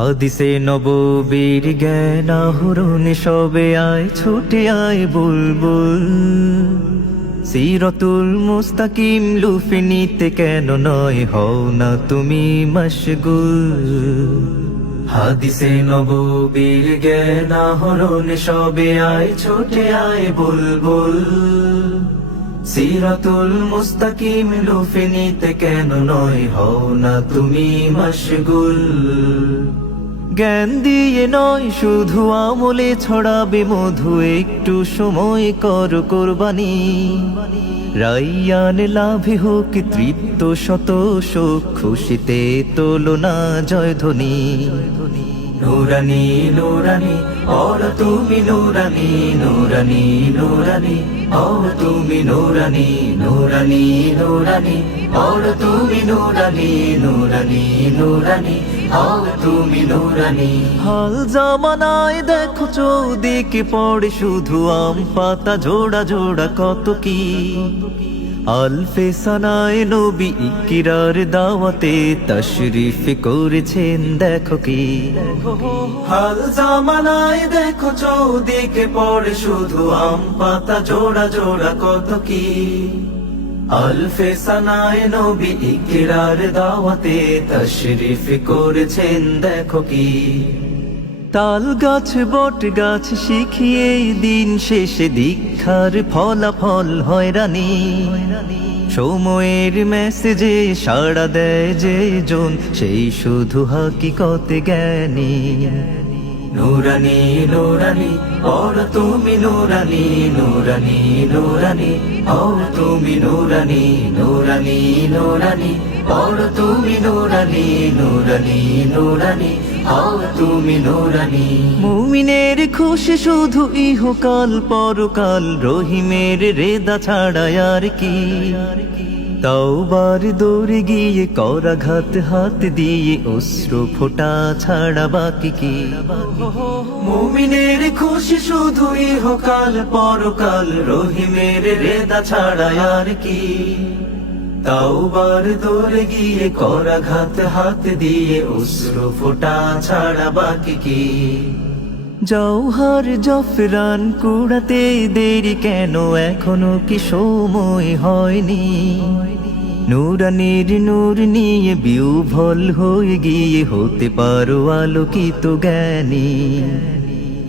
হাদিসে নববীর জ্ঞান আহরণে সবে আয় ছুটে আয় বুলবুল সিরাতুল মুস্তাকিম লুফে নিতে কেন নয় হও না তুমি মশগুল। হাদিসে নববীর জ্ঞান আহরণে সবে আয় ছুটে আয় বুলবুল সিরাতুল মুস্তাকিম লুফে নিতে কেন নয় হও না তুমি মশগুল। জ্ঞান দিয়ে নয় শুধু আমলে ছড়াবে মধু, একটু সময় কর কোরবানি রাইয়ান লাভে হোক তৃপ্ত শত শোক, খুশিতে তোলো না জয়ধ্বনি। নুরানি নুরানি और তুমি নুরানি নুরানি নুরানি और তুমি নুরানি নুরানি নুরানি और তুমি নুরানি নুরানি নুরানি और তুমি নুরানি। হাল জামানায় দেখো চৌদিকে পড়ে শুধু আম পাতা জোড়া জোড়া কত কি, আলফে সানায় নবী ইকরার দাওয়াতে তশরিফ করেছেন দেখো কি। হাল জামানায় দেখো চৌদিকে পড়ে শুধু আম পাতা জোড়া জোড়া কত কি, আলফে সানায় নবী ইকরার দাওয়াতে তশরিফ করেছেন দেখো কি। তাল গাছ বট গাছ শিখিয়ে দিন শেষে দীক্ষার ফলাফল হয়রানি, সময়ের মেসেজে সাড়া দেয় যে জন সেই শুধু হাকিকতে জ্ঞানী। নুরানি নুরানি और তুমি নুরানি নুরানি নুরানি और তুমি নুরানি নুরানি নুরানি और তুমি নুরানি নুরানি নুরানি और তুমি নুরানি। মুমিনের খুশি শুধু ইহকাল পরকাল, রহিমের রেদা ছাড়া আর কি, তাওবার দৌড়ে গিয়ে করাঘাত হাত দিয়ে অশ্রু ফোঁটা ছাড়া বাকি কি। মুমিনের খুশি শুধু ইহকাল পরকাল, রহিমের রেদা ছাড়া আর কি, তাওবার দৌড়ে গিয়ে করাঘাত হাত দিয়ে অশ্রু ফোঁটা ছাড়া বাকি কি। জওহর জফরান কুড়াতে দেরি কেন, এখনো কি সময় হয়নি, নুরানির নূর নিয়ে বিহ্বল হয়ে গিয়ে হতে পারো আলোকিত জ্ঞানী।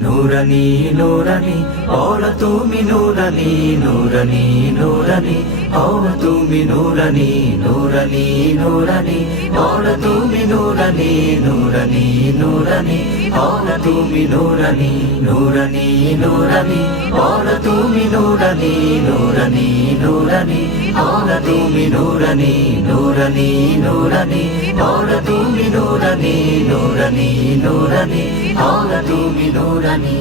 নুরানি নুরানি और তুমি নুরানি নুরানি নুরানি और তুমি নুরানি নুরানি নুরানি और তুমি নুরানি নুরানি নুরানি और তুমি নুরানি নুরানি নুরানি और তুমি নুরানি নুরানি নুরানি और তুমি নুরানি নুরানি নুরানি और তুমি নুরানি নুরানি নুরানি और তুমি নুরানি।